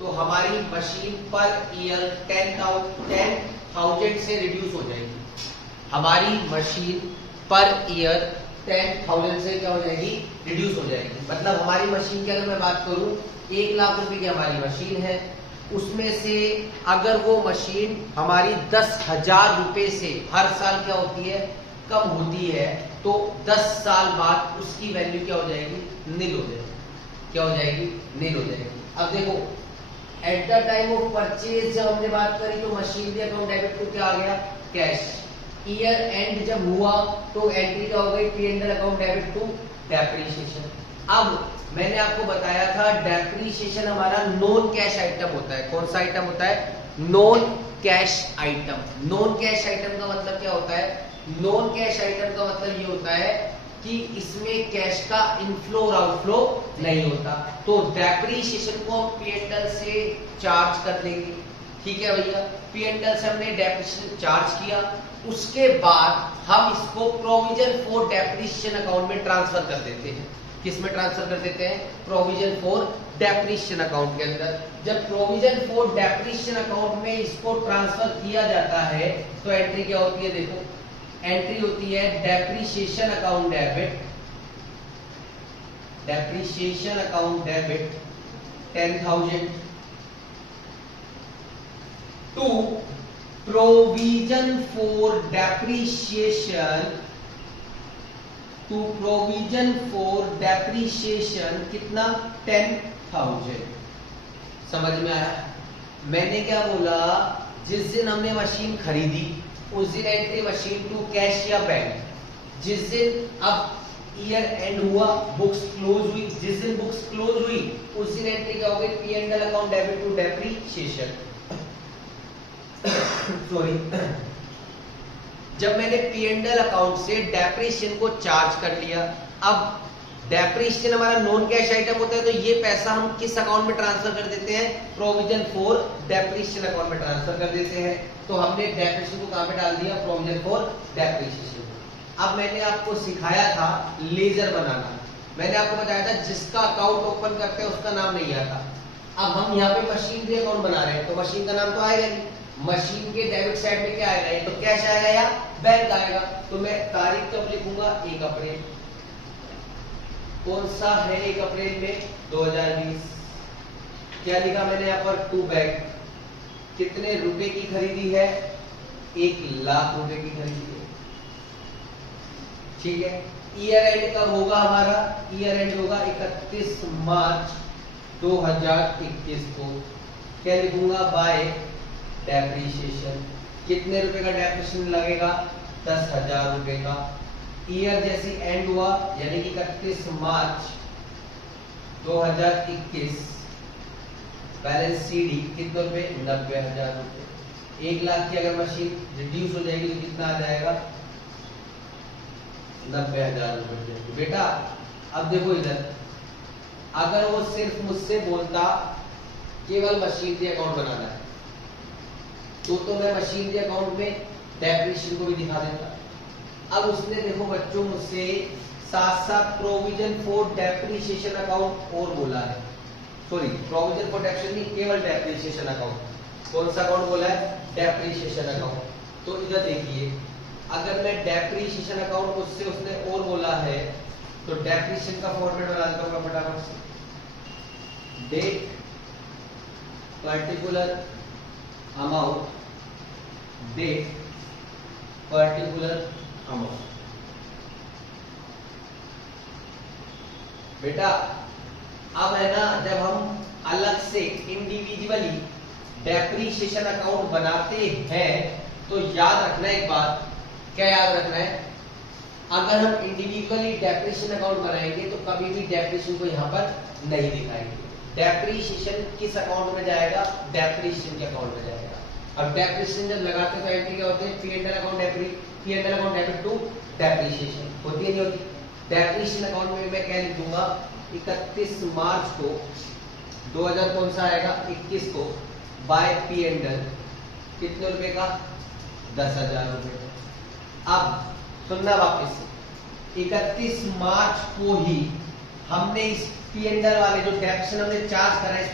तो हमारी machine per year 10,000 से रिड्यूस हो जाएगी। हमारी मशीन पर ईयर 10,000 से क्या हो जाएगी, रिड्यूस हो जाएगी। मतलब हमारी मशीन की अगर मैं बात करूं 1 लाख रुपए की हमारी मशीन है, उसमें से अगर वो मशीन हमारी 10,000 रुपए से हर साल क्या होती है, कम होती है, तो 10 साल बाद उसकी वैल्यू क्या हो जाएगी, नील हो जाएगी। क्या हो जाएगी, नील हो जाएगी। अब देखो at the time of purchase जब हमने बात करी तो मशीनरी अकाउंट डेबिट टू क्या आ गया, कैश। ईयर एंड जब हुआ तो एंट्री क्या हो गई, P&L account debit to depreciation. अब मैंने आपको बताया था डेप्रिसिएशन हमारा नॉन कैश आइटम होता है। कौन सा आइटम होता है, non cash item. Non cash item का मतलब क्या होता है, नॉन कैश आइटम का मतलब ये होता है कि इसमें कैश का इनफ्लो और आउटफ्लो नहीं होता। तो डेप्रिसिएशन को हम P&L से चार्ज कर देंगे। ठीक है भैया, P&L से हमने डेप्रिसिएशन चार्ज किया, उसके बाद हम इसको प्रोविजन फॉर डेप्रिसिएशन अकाउंट में ट्रांसफर कर देते हैं। किस में ट्रांसफर कर देते हैं, प्रोविजन फॉर डेप्रिसिएशन अकाउंट के अंदर। जब प्रोविजन फॉर डेप्रिसिएशन अकाउंट में इसको ट्रांसफर किया जाता है तो एंट्री क्या होती है, देखो एंट्री होती है depreciation account debit, depreciation account debit 10,000 to provision for depreciation, to provision for depreciation कितना, 10,000। समझ में आया। मैंने क्या बोला, जिस दिन हमने मशीन खरीदी उस दिन एंट्री मशीन टू कैश या बैंक। जिस दिन अब ईयर एंड हुआ, बुक्स क्लोज हुई, जिस दिन बुक्स क्लोज हुई उस दिन एंट्री क्या हो गई, P&L account debit to depreciation. Sorry, जब मैंने P&L अकाउंट से डेप्रिसिएशन को चार्ज कर लिया, अब डेप्रिसिएशन हमारा नॉन कैश आइटम होता है, तो ये पैसा हम किस अकाउंट में ट्रांसफर कर देते हैं, प्रोविजन फॉर डेप्रिसिएशन अकाउंट में ट्रांसफर कर देते हैं। तो हमने डेप्रिसिएशन को कहां पे डाल दिया, प्रोविजन फॉर डेप्रिसिएशन। अब मैंने आपको सिखाया था लेजर बनाना। मैंने आपको बताया था जिसका अकाउंट ओपन करते हैं उसका नाम नहीं आता। अब हम यहाँ पे मशीनरी अकाउंट बना रहे हैं तो मशीन का नाम तो आएगा नहीं। मशीन के डेबिट साइड में क्या आएगा, तो कैश आएगा या बैंक आएगा। तो मैं तारीख कब लिखूंगा, 1 अप्रैल। कौन सा है 1 अप्रैल में, 2020। क्या लिखा मैंने यहाँ पर, टू बैंक। कितने रुपए की खरीदी है, 1 लाख रुपए की खरीदी है। ठीक है। ईयर एंड कब होगा हमारा, ईयर एंड होगा 31 मार्च 2021 को। क्या लिखूंगा, बाय डेप्रिसिएशन। कितने रुपए का डेप्रिसिएशन लगेगा, 10,000 रुपए का। ईयर जैसे एंड हुआ यानी कि 31 मार्च 2021, बैलेंस CD कितने रुपए, 90,000 रुपए। 1 लाख की अगर मशीन रिड्यूस हो जाएगी तो कितना आ जाएगा, 90,000 रुपए। बेटा अब देखो इधर, अगर वो सिर्फ मुझसे बोलता केवल मशीनरी अकाउंट बनाना है तो मैं मशीनरी अकाउंट में डेप्रिसिएशन को भी दिखा देता। अब उसने देखो बच्चों मुझसे साथ साथ प्रोविजन फॉर डेप्रिसिएशन अकाउंट और बोला है। सॉरी, प्रोविजन फॉर डेप्रिसिएशन नहीं, केवल डेप्रिसिएशन अकाउंट। कौन सा अकाउंट बोला है, डेप्रिसिएशन अकाउंट। तो इधर देखिए, अगर मैं डेप्रिसिएशन अकाउंट मुझसे उसने और बोला है तो डेप्रिसिएशन का फॉर्मेट बना देता हूँ फटाफट से। Date particular amount, date particular amount. बेटा अब है ना, जब हम अलग से इंडिविजुअली डेप्रिसिएशन अकाउंट बनाते हैं तो याद रखना एक बात। क्या याद रखना है, अगर हम इंडिविजुअली डेप्रिसिएशन अकाउंट बनाएंगे तो कभी भी डेप्रिसिएशन को यहाँ पर नहीं दिखाएंगे। डेप्रिसिएशन किस अकाउंट में जाएगा, डेप्रिसिएशन के अकाउंट में जाएगा। अब डेप्रिसिएशन जब लगाते हैं तो एंट्री क्या होती है, P&L account debit to depreciation होती है, नहीं होती। डेप्रिसिएशन अकाउंट में मैं क्या लिखूंगा, 31 मार्च को 2000 कौन सा आएगा, 21 को बाय P&L कितने रुपए का, 10,000 रुपए। अब सुनना वापस, 31 मार्च को ही हमने इस P&L वाले जो डेप्रिसिएशन हमने चार्ज करा है